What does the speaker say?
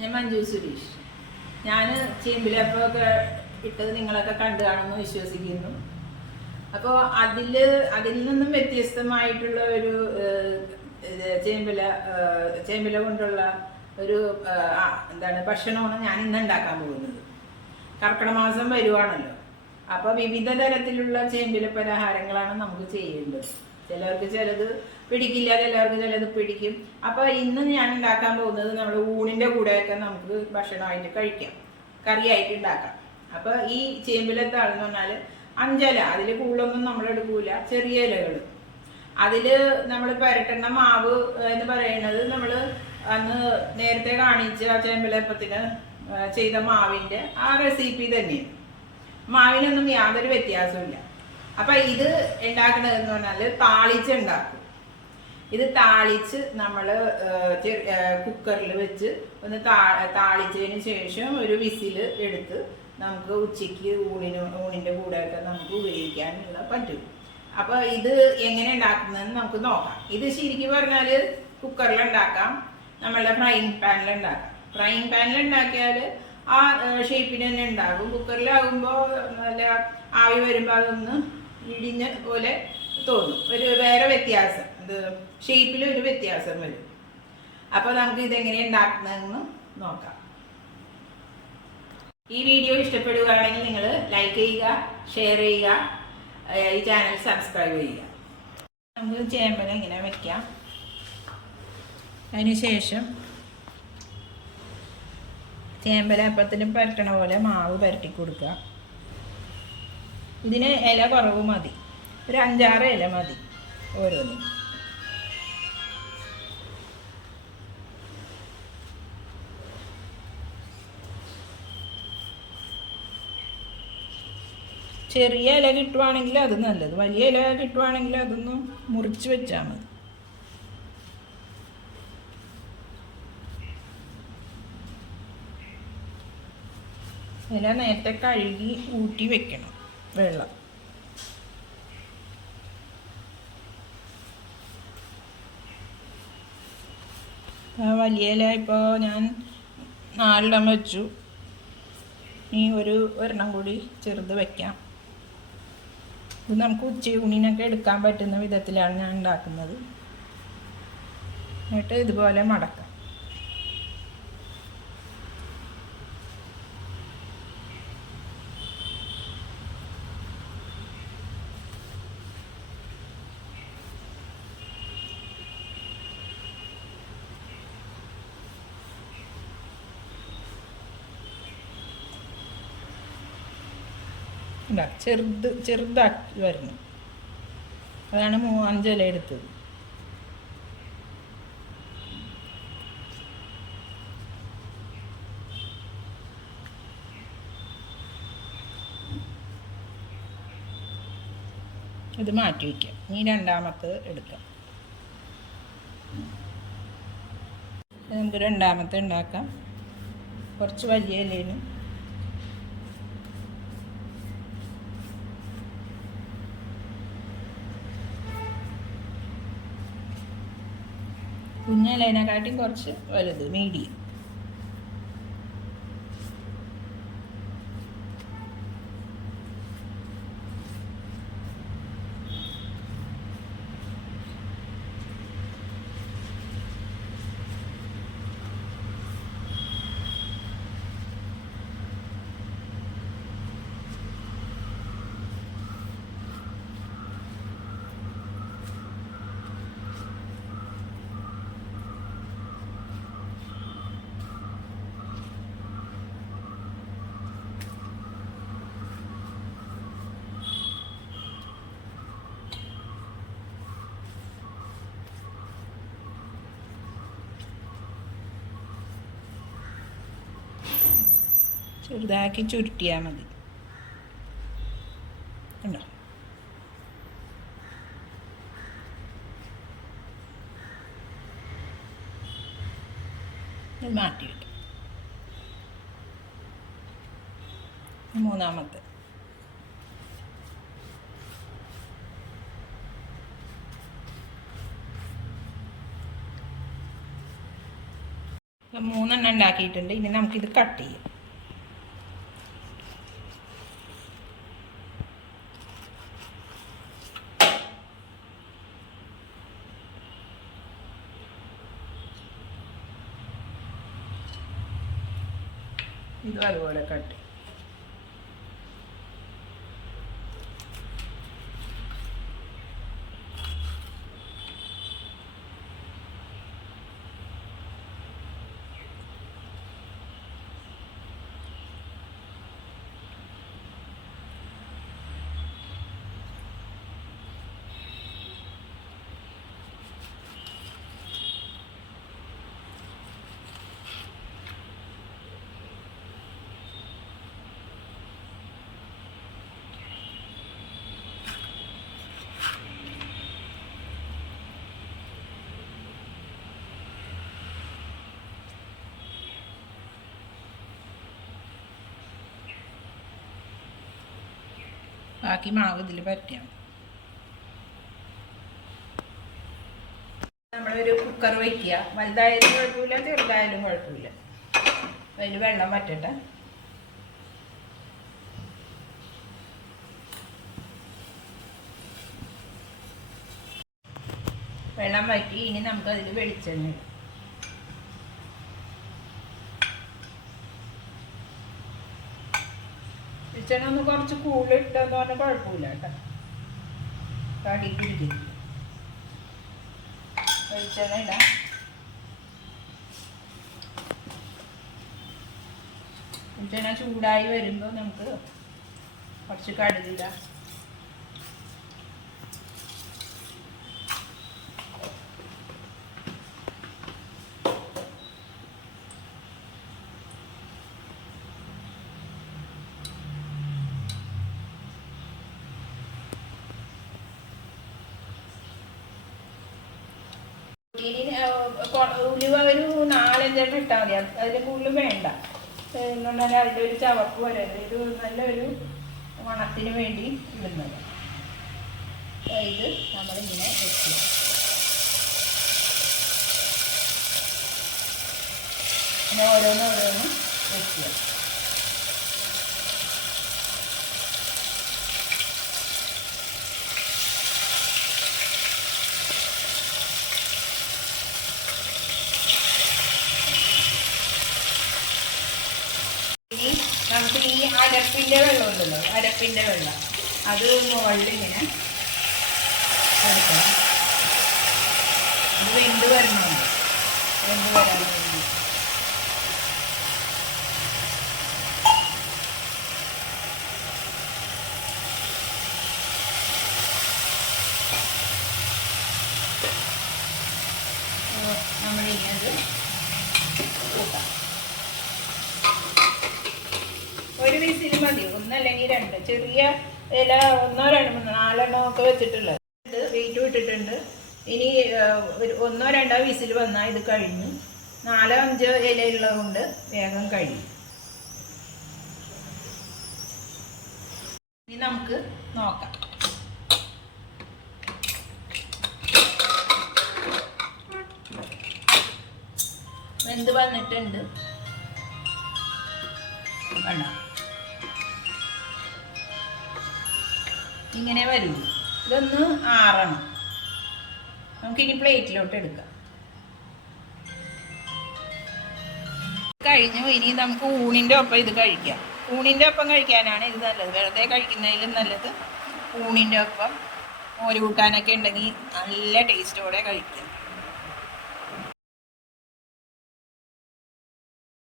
ഞാൻ മഞ്ജു സുരേഷ്. ഞാൻ ചേമ്പിലപ്പൊക്കെ ഇട്ടത് നിങ്ങളൊക്കെ കണ്ടു കാണുമെന്ന് വിശ്വസിക്കുന്നു. അപ്പോൾ അതിൽ അതിൽ നിന്നും വ്യത്യസ്തമായിട്ടുള്ള ഒരു ചേമ്പില ചേമ്പില കൊണ്ടുള്ള ഒരു എന്താണ് ഭക്ഷണമാണ് ഞാൻ ഇന്ന് ഉണ്ടാക്കാൻ പോകുന്നത്. കർക്കിടക മാസം വരുവാണല്ലോ. അപ്പോൾ വിവിധ തരത്തിലുള്ള ചേമ്പില പലഹാരങ്ങളാണ് നമുക്ക് ചെയ്യേണ്ടത്. ചിലർക്ക് ചിലത് പിടിക്കില്ല ചിലർക്ക് ചിലത് പിടിക്കും. അപ്പോൾ ഇന്ന് ഞാൻ ഉണ്ടാക്കാൻ പോകുന്നത് നമ്മൾ ഊണിന്റെ കൂടെയൊക്കെ നമുക്ക് ഭക്ഷണമായിട്ട് കഴിക്കാം. കറിയായിട്ട് ഉണ്ടാക്കാം. അപ്പോൾ ഈ ചേമ്പിലത്താളെന്ന് പറഞ്ഞാൽ അഞ്ചല അതിൽ കൂടുതലൊന്നും നമ്മൾ എടുക്കൂല ചെറിയ ഇലകൾ അതിൽ നമ്മൾ പുരട്ടുന്ന മാവ് എന്ന് പറയുന്നത് നമ്മൾ അന്ന് നേരത്തെ കാണിച്ച ആ ചേമ്പിലപ്പത്തിന് ചെയ്ത മാവിന്റെ ആ റെസിപ്പി തന്നെയാണ്. മാവിനൊന്നും യാതൊരു വ്യത്യാസമില്ല അപ്പം ഇത് ഉണ്ടാക്കുന്നത് എന്ന് പറഞ്ഞാൽ താളിച്ച് ഉണ്ടാക്കും. ഇത് താളിച്ച് നമ്മൾ കുക്കറിൽ വെച്ച് ഒന്ന് താളിച്ചതിന് ശേഷം ഒരു വിസിൽ എടുത്ത് നമുക്ക് ഉച്ചയ്ക്ക് ഊണിന് ഊണിന്റെ കൂടെയൊക്കെ നമുക്ക് ഉപയോഗിക്കാനുള്ള പറ്റും. അപ്പോൾ ഇത് എങ്ങനെ ഉണ്ടാക്കുന്നതെന്ന് നമുക്ക് നോക്കാം. ഇത് ശരിക്കും പറഞ്ഞാൽ കുക്കറിൽ ഉണ്ടാക്കാം. നമ്മളുടെ ഫ്രൈങ് പാനിൽ ഉണ്ടാക്കാം. ഫ്രൈങ് പാനിൽ ഉണ്ടാക്കിയാൽ ആ ഷേപ്പിന് തന്നെ ഉണ്ടാകും. കുക്കറിലാകുമ്പോൾ നല്ല ആവി വരുമ്പോൾ അതൊന്ന് ഇടിഞ്ഞ പോലെ തോന്നും. ഒരു വേറെ വ്യത്യാസം. ഇത് ഷേപ്പിൽ ഒരു വ്യത്യാസം വരും. അപ്പോൾ നമുക്ക് ഇതെങ്ങനെ ഉണ്ടാക്കുന്നതെന്ന് നോക്കാം. ഈ വീഡിയോ ഇഷ്ടപ്പെടുകയാണെങ്കിൽ നിങ്ങൾ ലൈക്ക് ചെയ്യുക ഷെയർ ചെയ്യുക ഈ ചാനൽ സബ്സ്ക്രൈബ് ചെയ്യുക. നമുക്ക് ചേമ്പല ഇങ്ങനെ വെക്കാം. അതിനുശേഷം ചേമ്പല അപ്പത്തിനും പരട്ടണ പോലെ മാവ് പരട്ടി കൊടുക്കുക. ഇതിന് ഇല കുറവ് മതി. ഒരു അഞ്ചാറ് ഇല മതി ഓരോന്നും ചെറിയ ഇല കിട്ടുവാണെങ്കിൽ അത് നല്ലത്. വലിയ ഇല കിട്ടുവാണെങ്കിൽ അതൊന്ന് മുറിച്ച് വെച്ചാൽ മതി. ഇല നേരത്തെ കഴുകി ഊട്ടി വെക്കണം. വെള്ളം വലിയ ഇല ഇപ്പോൾ ഞാൻ നാലെണ്ണം വെച്ചു. ഇനി ഒരു ഒരെണ്ണം കൂടി ചെറുത് വെക്കാം. ഇത് നമുക്ക് ഉച്ചയൂണിനൊക്കെ എടുക്കാൻ പറ്റുന്ന വിധത്തിലാണ് ഞാൻ ഉണ്ടാക്കുന്നത്. എന്നിട്ട് ഇതുപോലെ മടക്കാം. ഇതാ ചെറുത് ചെറുതാക്കി വരണം അതാണ് മൂ അഞ്ചല എടുത്തത്. ഇത് മാറ്റി വയ്ക്കാം. ഇനി രണ്ടാമത്തത് എടുക്കാം. നമുക്ക് രണ്ടാമത്തെ ഉണ്ടാക്കാം. കുറച്ച് വലിയ ഇലയിലും കുഞ്ഞിലതിനെക്കാട്ടിയും കുറച്ച് വലുത് മീഡിയം ചെറുതാക്കി ചുരുട്ടിയാൽ മതി. ഉണ്ടോ? ഇത് മാറ്റി വെക്കാം. മൂന്നാമത്തെ. മൂന്നെണ്ണം ഉണ്ടാക്കിയിട്ടുണ്ട്. ഇനി നമുക്കിത് കട്ട് ചെയ്യാം. ഇതും അതുപോലെ കട്ട്. ബാക്കി മാവ് ഇതിൽ പറ്റിയാൽ നമ്മളൊരു കുക്കർ വയ്ക്കുക. വലുതായാലും കുഴപ്പമില്ല ചെറുതായാലും കുഴപ്പമില്ല. അതിൽ വെള്ളം വറ്റട്ടെ. വെള്ളം വറ്റി ഇനി നമുക്ക് അതിൽ വെളിച്ചെണ്ണ ഇടാം. വെളിച്ചെണ്ണ ഒന്ന് കുറച്ച് കൂടുതലിട്ടെന്ന് പറഞ്ഞാൽ കുഴപ്പമില്ല കേട്ടോ. കടി പിടിക്കും വെളിച്ചെണ്ണ ചൂടായി വരുമ്പോൾ നമുക്ക് കുറച്ച് കടുകിടാം ഉലുവ ഒരു നാലഞ്ചെണ്ണം ഇട്ടാൽ മതി. അതിന് കൂടുതൽ വേണ്ട. എന്നുണ്ടെങ്കിൽ അതിന്റെ ഒരു ചവപ്പ് വരരുത് ഇത് നല്ലൊരു മണത്തിന് വേണ്ടി ഇടുന്നത്. ഇത് നമ്മളിങ്ങനെ വെക്കുക. പിന്നെ ഓരോന്ന് വെക്കുക ഇനി നമുക്ക് ഈ അരപ്പിന്റെ വെള്ളമുണ്ടല്ലോ അരപ്പിന്റെ വെള്ളം. അത് മുകളിലിങ്ങനെ ഇത് വെന്ത് വരണമുണ്ട് വെന്ത് വരാൻ വേണ്ടി നമ്മളിനി അത് കൂട്ടാം ഒരു വിസിൽ മതി ഒന്നല്ലെങ്കിൽ രണ്ട് ചെറിയ ഇല ഒന്നോ രണ്ടോ നാലെണ്ണോ ഒക്കെ വെച്ചിട്ടുള്ളത്. വെയിറ്റ് ഇട്ടിട്ടുണ്ട്. ഇനി ഒന്നോ രണ്ടോ വിസിൽ വന്നാൽ ഇത് കഴിഞ്ഞു. നാലോ അഞ്ചോ ഇലയുള്ളതുകൊണ്ട് വേഗം കഴിയും. ഇനി നമുക്ക് നോക്കാം. വെന്ത് വന്നിട്ടുണ്ട്. വേണ്ട. ഇങ്ങനെ വരൂ. ഇതൊന്ന് ആറണം. നമുക്കിനി പ്ലേറ്റിലോട്ട് എടുക്കാം. കഴിഞ്ഞു. ഇനി നമുക്ക് ഊണിന്റെ ഒപ്പം ഇത് കഴിക്കാം. ഊണിന്റെ ഒപ്പം കഴിക്കാനാണ് ഇത് നല്ലത്. വെറുതെ കഴിക്കുന്നതിലും നല്ലത്. ഊണിന്റെ ഒപ്പം മോര് കൂട്ടാനൊക്കെ ഉണ്ടെങ്കിൽ നല്ല ടേസ്റ്റോടെ കഴിക്കാം.